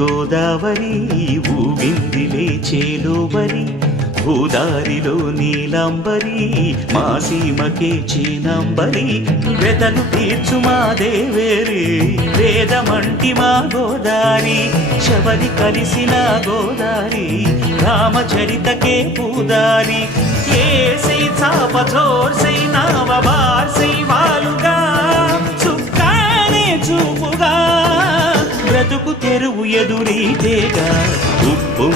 గోదావరి ఊగిందిలే చేలోబరి భూదారిలో నీలాంబరి మా సీమకే చీనాంబరి వెతలు తీర్చు మా దేవేరి వేదమంటి మా గోదారి శబరి కలిసిన గోదారి రామచరితకే పూదారి ఏసై చాప చోర్సై నావ బార్సై వాలుగా చుక్కానే చూపుగా బ్రతుకు తెరువు ఎదురీతేగా ఉప్పు